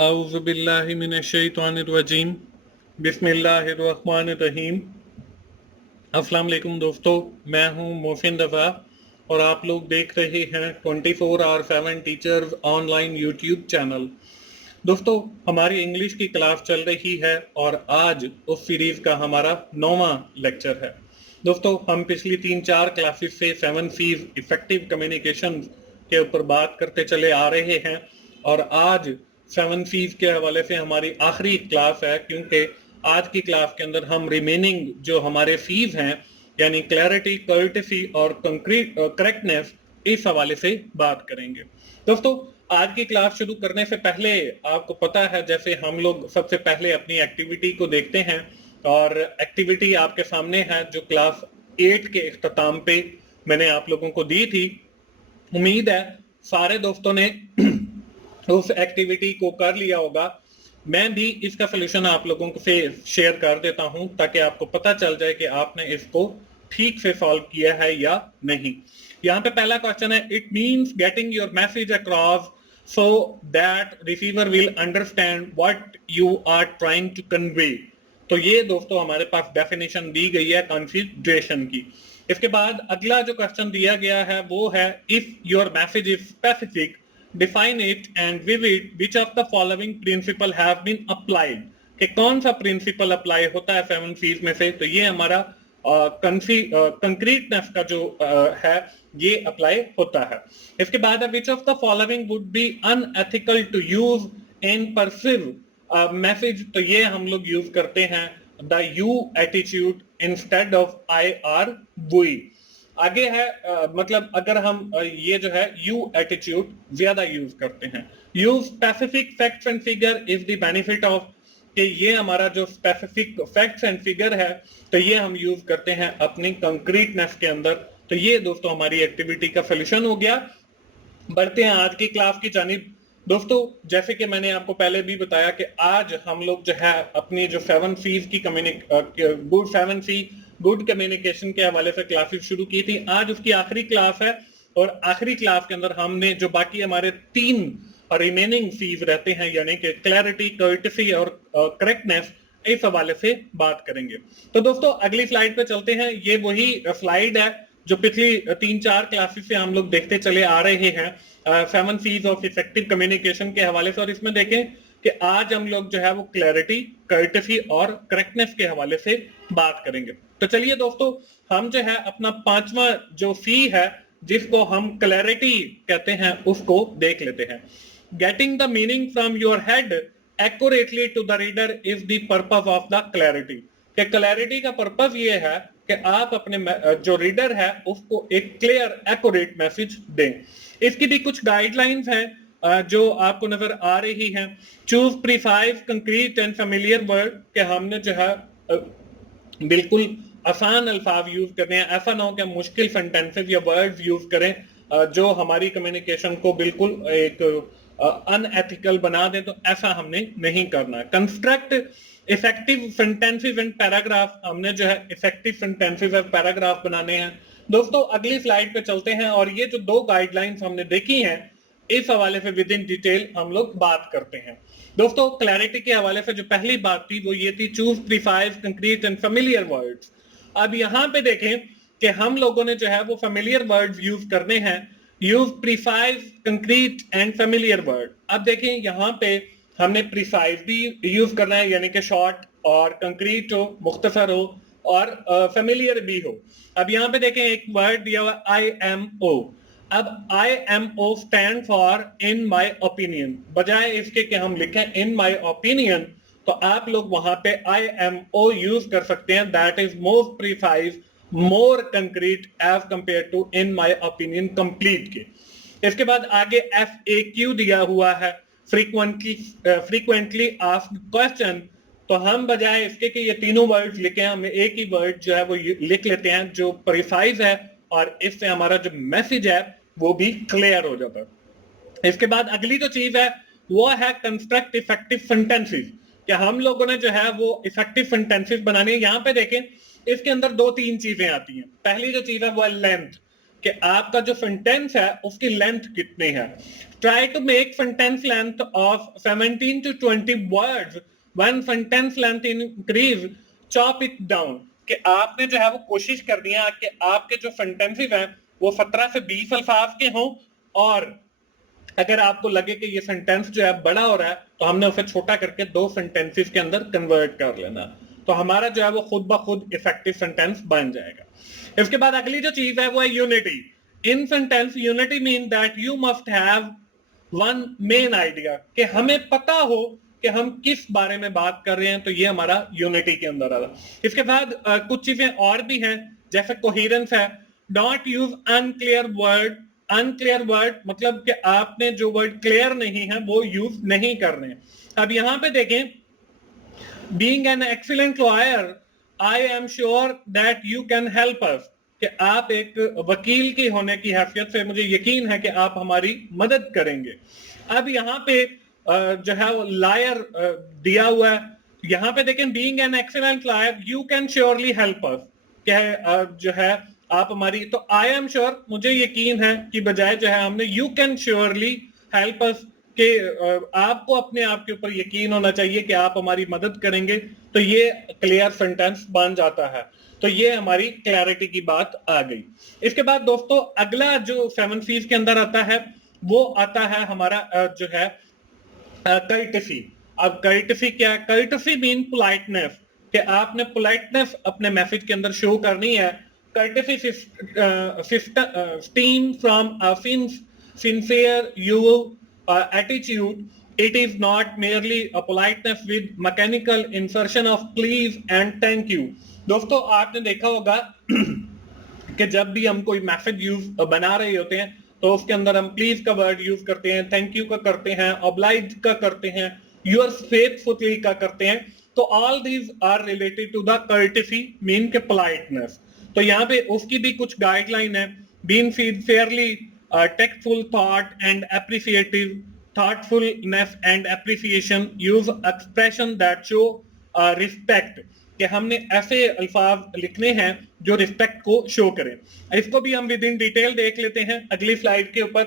औज़ुबिल्लाहि मिनश्शैतानिर्रजीम बिस्मिल्लाहिर्रहमानिर्रहीम। अस्सलाम वालेकुम दोस्तों, मैं हूं मोहसिन रज़ा और आप लोग देख रहे हैं 24/7 टीचर्स ऑनलाइन यूट्यूब चैनल। दोस्तों, हमारी इंग्लिश की क्लास चल रही है और आज उस सीरीज़ का हमारा 9वां लेक्चर है। दोस्तों, हम पिछली 3-4 क्लासेस से 7 C's इफेक्टिव कम्युनिकेशन के ऊपर बात करते चले आ रहे हैं और आज 7 C's के हवाले से हमारी आखिरी क्लास है, क्योंकि आज की क्लास के अंदर हम रिमेनिंग जो हमारे C's हैं यानी क्लैरिटी, कर्टेसी और करेक्टनेस, इस हवाले से बात करेंगे। दोस्तों, आज की क्लास शुरू करने से पहले आपको पता है, जैसे हम लोग सबसे पहले अपनी एक्टिविटी को देखते हैं और एक्टिविटी आपके सामने है जो क्लास 8 के इख्तिताम पे मैंने आप लोगों को दी थी। उम्मीद है सारे दोस्तों ने उस एक्टिविटी को कर लिया होगा। मैं भी इसका सोल्यूशन आप लोगों से शेयर कर देता हूं ताकि आपको पता चल जाए कि आपने इसको ठीक से सॉल्व किया है या नहीं। यहाँ पे पहला क्वेश्चन है, it means getting your message across so that receiver will understand what you are trying to convey। तो ये दोस्तों हमारे पास डेफिनेशन दी गई है कंसीडरेशन की। इसके बाद अगला जो क्वेश्चन दिया गया है वो है, if your message is specific define it and vivid which of the following principle have been applied. कि कौन सा प्रिंसिपल अप्लाई होता है 7 C's में से। तो ये हमारा कंक्रीटनेस का जो है ये अप्लाई होता है। इसके बाद which of the following would be unethical to use in persuasive message. तो ये हम लोग यूज करते हैं the you attitude instead of I or we. आगे है मतलब अगर हम ये जो है यू एटीट्यूड ज्यादा यूज करते हैं। Use specific facts and figure is the benefit of. कि ये हमारा जो स्पेसिफिक फैक्ट्स एंड फिगर है तो ये हम यूज करते हैं अपनी कंक्रीटनेस के अंदर। तो ये दोस्तों हमारी एक्टिविटी का सोल्यूशन हो गया। बढ़ते हैं आज की क्लास की जानिब। दोस्तों, जैसे कि मैंने आपको पहले भी बताया कि आज हम लोग जो है अपनी जो 7 C's की गुड कम्युनिकेशन के हवाले से क्लासेस शुरू की थी। आज उसकी आखिरी क्लास है और आखिरी क्लास के अंदर हमने जो बाकी हमारे 3 रिमेनिंग C's रहते हैं यानी कि क्लैरिटी, कर्टेसी और करेक्टनेस, इस हवाले से बात करेंगे। तो दोस्तों अगली स्लाइड पे चलते हैं। ये वही स्लाइड है जो पिछली 3-4 क्लासेस से हम लोग देखते चले आ रहे हैं 7 C's ऑफ इफेक्टिव कम्युनिकेशन के हवाले से। और इसमें देखें कि आज हम लोग जो है वो क्लैरिटी, कर्टेसी और करेक्टनेस के हवाले से बात करेंगे। तो चलिए दोस्तों, हम जो है अपना 5वां जो C है जिसको हम क्लैरिटी कहते हैं उसको देख लेते हैं। Getting the meaning from your head accurately to the reader is the purpose of the clarity। कि क्लैरिटी का पर्पस ये है कि आप अपने जो रीडर है उसको एक क्लियर एक्यूरेट मैसेज दें। इसकी भी कुछ गाइडलाइंस हैं जो आपको नजर आ रही हैं। Choose precise, concrete and familiar word. कि हमने जो है बिल्कुल आसान अल्फाज यूज करने हैं। ऐसा ना हो कि मुश्किल सेंटेंसेस या वर्ड्स यूज करें जो हमारी कम्युनिकेशन को बिल्कुल एक अनएथिकल बना दे। तो ऐसा हमने नहीं करना है। Construct effective sentences and paragraph. हमने जो है इफेक्टिव सेंटेंसेस और पैराग्राफ बनाने हैं। दोस्तों अगली स्लाइड पे चलते हैं और ये जो 2 गाइडलाइंस हमने देखी हैं इस हवाले से विद इन डिटेल हम लोग बात करते हैं। दोस्तों क्लैरिटी के हवाले से जो पहली बात थी वो ये थी, choose precise, concrete and familiar words. अब यहाँ पे देखें कि हम लोगों ने जो है वो फेमिलियर वर्ड्स यूज करने हैं। Use precise, concrete and familiar word. अब देखें यहाँ पे हमने प्रिसाइज भी यूज करना है यानी कि शॉर्ट, और कंक्रीट हो, मुख्तसर हो, और फेमिलियर भी हो। अब यहाँ पे देखें एक वर्ड दिया हुआ आई एम ओ। अब I M O stand for in my opinion. बजाय इसके कि हम लिखें इन माई ओपिनियन तो आप लोग वहां पे आई एम ओ यूज कर सकते हैं। That is more precise, more concrete as compared to in my opinion complete के। इसके बाद आगे FAQ दिया हुआ है, फ्रीक्वेंटली आस्क्ड क्वेश्चन। तो हम बजाय इसके कि ये तीनों वर्ड्स लिखे, हम एक ही वर्ड जो है वो लिख लेते हैं जो प्रिसाइज है और इससे हमारा जो मैसेज है वो भी क्लियर हो जाता है। इसके बाद अगली जो चीज है वो है कंस्ट्रक्ट इफेक्टिव सेंटेंसेस। कि हम लोगों ने जो है वो इफेक्टिव सेंटेंसेस बनाने हैं। यहाँ पे देखें इसके अंदर 2-3 चीजें आती हैं। पहली जो चीज है वो है लेंथ। कि आपका जो सेंटेंस है उसकी लेंथ कितनी है। Try to make sentence length of 17 to 20 words, when sentence length increase chop it down, कि आपने जो है वो कोशिश करनी है कि आपके जो सेंटेंसेस हैं वो 17 से 20 अल्फाज के हों, और अगर आपको लगे कि ये सेंटेंस जो है बड़ा हो रहा है तो हमने उसे छोटा करके 2 सेंटेंसेस के अंदर कन्वर्ट कर लेना, तो हमारा जो है वो खुद ब खुद इफेक्टिव सेंटेंस बन जाएगा। इसके बाद अगली जो चीज है वो है unity. In sentence unity mean that you must have one main idea, कि हमें पता हो कि हम किस बारे में बात कर रहे हैं, तो ये हमारा यूनिटी के अंदर आ रहा। इसके बाद कुछ चीजें और भी हैं, जैसे कोहेरेंस है। Don't use unclear word. Unclear word मतलब कि आपने जो वर्ड क्लियर नहीं है वो यूज नहीं करने। अब यहां पे देखें, being an excellent lawyer I am sure that you can help us, कि आप एक वकील की होने की हैसियत से मुझे यकीन है कि आप हमारी मदद करेंगे। अब यहाँ पे जो है वो लायर दिया हुआ है, यहाँ पे देखें being an excellent lawyer you can surely help us, क्या जो है आप हमारी, तो आई एम श्योर मुझे यकीन है कि बजाय जो है हमने you can surely help us, कि आपको अपने आप के ऊपर यकीन होना चाहिए कि आप हमारी मदद करेंगे, तो ये क्लियर सेंटेंस बन जाता है। तो ये हमारी क्लैरिटी की बात आ गई। इसके बाद दोस्तों अगला जो 7 C's के अंदर आता है वो आता है हमारा जो है कर्टेसी। अब कर्टेसी क्या है? कर्टेसी मीन पोलाइटनेस, कि आपने पोलाइटनेस अपने मैसेज के अंदर शो करनी है। Courtesy steam from a sincere you attitude. It is not merely a politeness with mechanical insertion of please and thank you. दोस्तों आपने देखा होगा कि जब भी हम कोई मैसेज यूज बना रहे होते हैं तो उसके अंदर हम प्लीज का वर्ड यूज करते हैं, थैंक यू का करते हैं, ऑब्लाइज का करते हैं, यूअर फेथफुली का करते हैं। तो all these are related to the courtesy mean के पोलाइटनेस। तो यहाँ पे उसकी भी कुछ गाइडलाइन है। Being fairly tactful thought and appreciative thoughtfulness and appreciation, use expression that show respect, कि हमने ऐसे अल्फाज लिखने हैं जो रिस्पेक्ट को शो करें। इसको भी हम विद इन डिटेल देख लेते हैं अगली स्लाइड के ऊपर।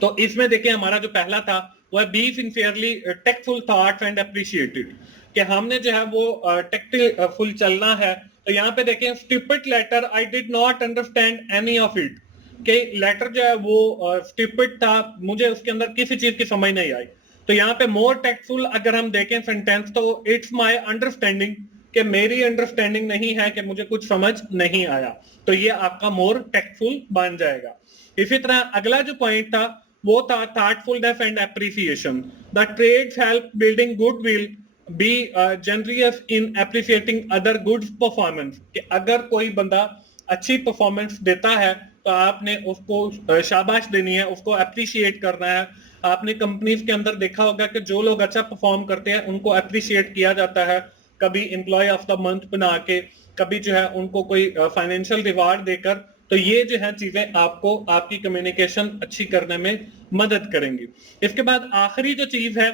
तो इसमें देखिए हमारा जो पहला था वह be sincerely tactful thoughts and appreciated, कि हमने जो है वो टेक्टफुल चलना है। तो यहाँ पे देखें stupid letter I did not understand any of it, कि लेटर जो है वो स्टूपिड था, मुझे उसके अंदर किसी चीज की समझ नहीं आई। तो यहाँ पे मोर टेक्टफुल अगर हम देखें सेंटेंस तो इट्स माय अंडरस्टैंडिंग, कि मेरी अंडरस्टैंडिंग नहीं है, कि मुझे कुछ समझ नहीं आया, तो ये आपका मोर टेक्टफुल बन जाएगा। इसी तरह अगला जो पॉइंट था वो था thoughtfulness and appreciation. The trades help building goodwill, be generous in appreciating other good performance, कि अगर कोई बंदा अच्छी परफॉर्मेंस देता है तो आपने उसको शाबाश देनी है, उसको अप्रिशिएट करना है। आपने कंपनीज के अंदर देखा होगा कि जो लोग अच्छा परफॉर्म करते हैं उनको अप्रिशिएट किया जाता है, कभी एम्प्लॉय ऑफ द मंथ बना के, कभी जो है उनको कोई फाइनेंशियल रिवार्ड देकर। तो ये जो है चीजें आपको आपकी कम्युनिकेशन अच्छी करने में मदद करेंगी। इसके बाद आखिरी जो चीज है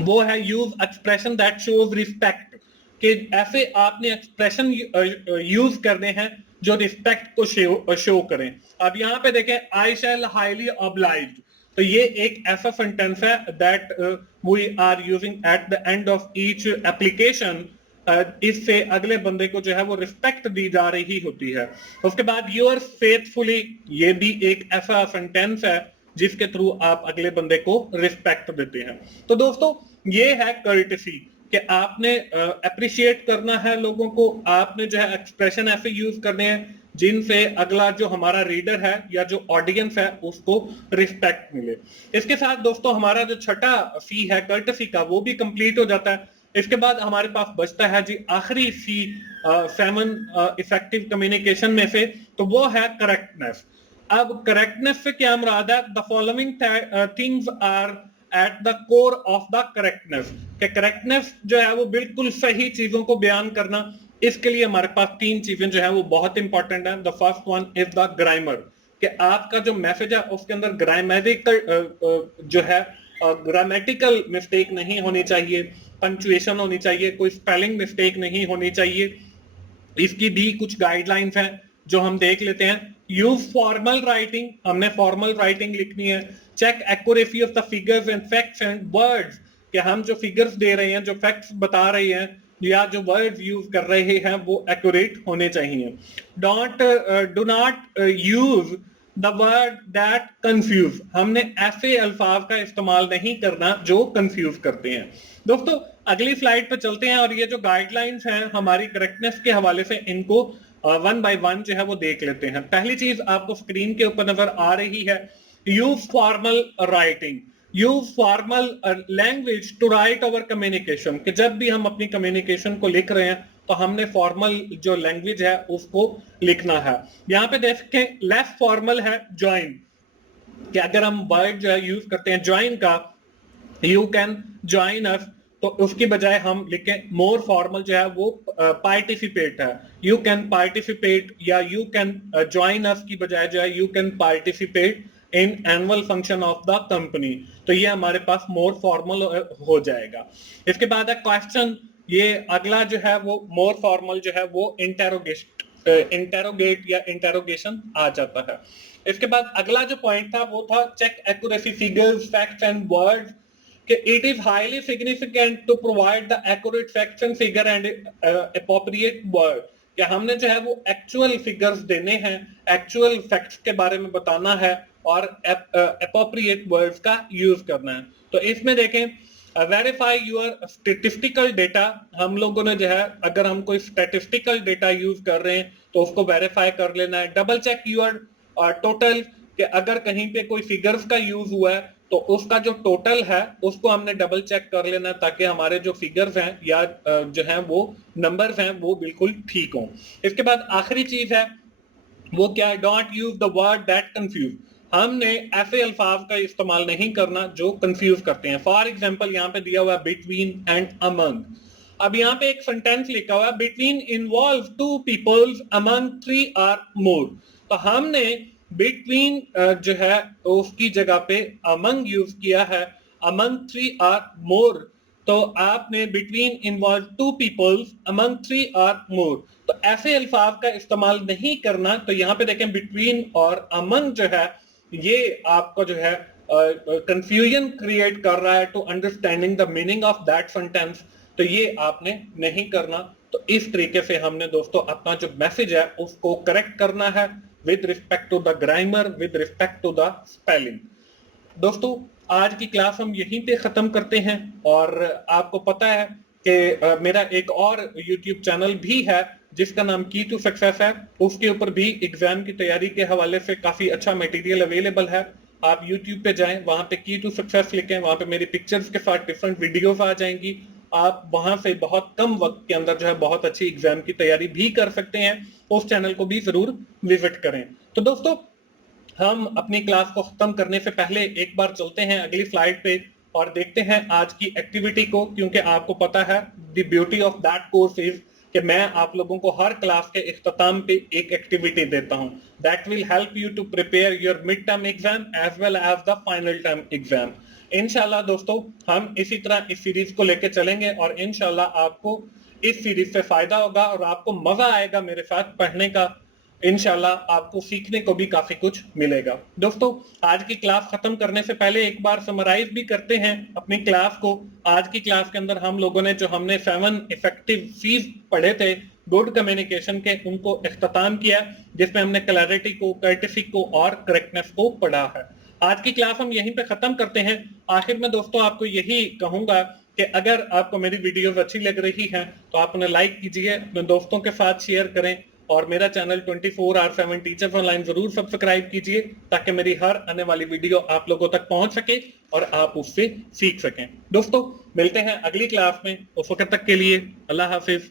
वो है use expression that shows respect, कि ऐसे आपने एक्सप्रेशन यूज करने हैं जो रिस्पेक्ट को शो करें। अब यहाँ पे देखें आई शैल हाईली ऑब्लाइज्ड, तो ये एक ऐसा सेंटेंस है that we are using at the end of each application. इससे अगले बंदे को जो है वो रिस्पेक्ट दी जा रही होती है। उसके बाद यूअर फेथफुली, ये भी एक ऐसा सेंटेंस है जिसके थ्रू आप अगले बंदे को रिस्पेक्ट देते हैं। तो दोस्तों ये है कर्टेसी, कि आपने अप्रिशिएट करना है लोगों को, आपने जो है एक्सप्रेशन ऐसे यूज करने हैं जिनसे अगला जो हमारा रीडर है या जो ऑडियंस है उसको रिस्पेक्ट मिले। इसके साथ दोस्तों हमारा जो छठा सी है कर्टेसी का वो भी कंप्लीट हो जाता है। इसके बाद हमारे पास बचता है जी आखिरी सी 7 इफेक्टिव कम्युनिकेशन में से, तो वो है करेक्टनेस। अब करेक्टनेस से क्या मुराद है? The following things are at the core of the correctness, कि करेक्टनेस जो है वो बिल्कुल सही चीजों को बयान करना। इसके लिए हमारे पास 3 चीजें जो है वो बहुत इंपॉर्टेंट है। The first one is the grammar, कि आपका जो मैसेज है उसके अंदर ग्रामेटिकल जो है ग्रामेटिकल मिस्टेक नहीं होनी चाहिए, पंक्चुएशन होनी चाहिए, कोई स्पेलिंग मिस्टेक नहीं होनी चाहिए। इसकी भी कुछ गाइडलाइंस हैं जो हम देख लेते हैं। यूज फॉर्मल राइटिंग, हमने फॉर्मल राइटिंग लिखनी है। Check accuracy of the figures and facts and words, कि हम जो फिगर्स दे रहे हैं, जो फैक्ट्स बता रहे हैं या जो वर्ड्स यूज कर रहे हैं वो एक्यूरेट होने चाहिए। Do not use the word that confuse, हमने ऐसे अल्फाज का इस्तेमाल नहीं करना जो कंफ्यूज करते हैं। दोस्तों अगली स्लाइड पे चलते हैं और ये जो गाइडलाइंस हैं हमारी करेक्टनेस के हवाले से, इनको वन बाय वन जो है वो देख लेते हैं। पहली चीज आपको स्क्रीन के ऊपर नजर आ रही है, use formal writing, use formal language to write our communication, कि जब भी हम अपनी कम्युनिकेशन को लिख रहे हैं तो हमने फॉर्मल जो लैंग्वेज है उसको लिखना है। यहाँ पे देखें लेफ्ट फॉर्मल है ज्वाइन, कि अगर हम वर्ड जो है यूज करते हैं ज्वाइन का, यू कैन ज्वाइन अस, तो उसकी बजाय हम लिखें मोर फॉर्मल जो है वो पार्टिसिपेट है, यू कैन पार्टिसिपेट, या यू कैन ज्वाइन अस की बजाय जो है you can participate in annual function of the company, तो ये हमारे पास मोर फॉर्मल हो जाएगा। इसके बाद है क्वेश्चन, ये अगला जो है वो मोर फॉर्मल जो है वो इंटेरोगेट या इंटेरोगेशन आ जाता है। इसके बाद अगला जो पॉइंट था वो था check accuracy figures facts and words, कि it is highly significant to provide the accurate facts and figure and appropriate word, कि हमने जो है वो एक्चुअल फिगर्स देने हैं, एक्चुअल फैक्ट्स के बारे में बताना है और एप्रोप्रिएट वर्ड्स का यूज करना है। तो इसमें देखें वेरीफाई योर स्टैटिस्टिकल डेटा, हम लोगों ने जो है अगर हम कोई स्टैटिस्टिकल डेटा यूज कर रहे हैं तो उसको वेरीफाई कर लेना है। डबल चेक योर टोटल, कि अगर कहीं पे कोई फिगर्स का यूज हुआ है तो उसका जो टोटल है उसको हमने डबल चेक कर लेना, ताकि हमारे जो फिगर्स हैं या जो हैं वो नंबर्स हैं वो बिल्कुल ठीक हों। इसके बाद आखिरी चीज है वो क्या है, don't use the word that confuse, हमने ऐसे अल्फाज का इस्तेमाल नहीं करना जो कंफ्यूज करते हैं। फॉर एग्जाम्पल यहाँ पे दिया हुआ है बिटवीन एंड अमंग, अब यहाँ पे एक सेंटेंस लिखा हुआ है between involve two peoples among 3 or more, तो हमने बिटवीन जो है उसकी जगह पे अमंग यूज किया है, अमंग 3 और मोर, तो आपने between involve two peoples among 3 or more, तो ऐसे अल्फाज का इस्तेमाल नहीं करना। तो यहाँ पे देखें बिटवीन और अमंग जो है ये आपको जो है कंफ्यूजन क्रिएट कर रहा है to understanding the meaning of that sentence, तो ये आपने नहीं करना। तो इस तरीके से हमने दोस्तों अपना जो मैसेज है उसको करेक्ट करना है with respect to the grammar, with respect to the spelling. दोस्तों आज की क्लास हम यहीं पे खत्म करते हैं, और आपको पता है कि मेरा एक और YouTube चैनल भी है जिसका नाम की टू सक्सेस है, उसके ऊपर भी एग्जाम की तैयारी के हवाले से काफी अच्छा मटेरियल अवेलेबल है। आप YouTube पे जाएं, वहां पे की टू सक्सेस लिखें, वहां पे मेरी पिक्चर्स के साथ डिफरेंट वीडियोस आ जाएंगी, आप वहां से बहुत कम वक्त के अंदर जो है बहुत अच्छी एग्जाम की तैयारी भी कर सकते हैं। उस चैनल को भी जरूर विजिट करें। तो दोस्तों हम अपनी क्लास को खत्म करने से पहले एक बार चलते हैं अगली स्लाइड पे और देखते हैं आज की एक्टिविटी को, क्योंकि आपको पता है the beauty of that course is कि मैं आप लोगों को हर क्लास के इख्तिताम पे एक एक्टिविटी देता हूं that will help you to prepare your mid term exam as well as the final term exam. इंशाल्लाह दोस्तों हम इसी तरह इस सीरीज को लेकर चलेंगे और इंशाल्लाह आपको इस सीरीज से फायदा होगा और आपको मजा आएगा मेरे साथ पढ़ने का। इंशाल्लाह आपको सीखने को भी काफी कुछ मिलेगा। दोस्तों आज की क्लास खत्म करने से पहले एक बार समराइज भी करते हैं अपनी क्लास को। आज की क्लास के अंदर हम लोगों ने जो हमने 7 इफेक्टिव C's पढ़े थे गुड कम्युनिकेशन के, उनको इख्तिताम किया, जिसमें हमने क्लैरिटी को, कर्टेसी को और करेक्टनेस को पढ़ा है। आज की क्लास हम यहीं पे खत्म करते हैं। आखिर में दोस्तों आपको यही कहूंगा कि अगर आपको मेरी वीडियोस अच्छी लग रही हैं तो आप उन्हें लाइक कीजिए, अपने दोस्तों के साथ शेयर करें और मेरा चैनल 24/7 टीचर्स ऑनलाइन जरूर सब्सक्राइब कीजिए ताकि मेरी हर आने वाली वीडियो आप लोगों तक पहुंच सके और आप उससे सीख सकें। दोस्तों मिलते हैं अगली क्लास में, उस वक्त तक के लिए अल्लाह हाफिज।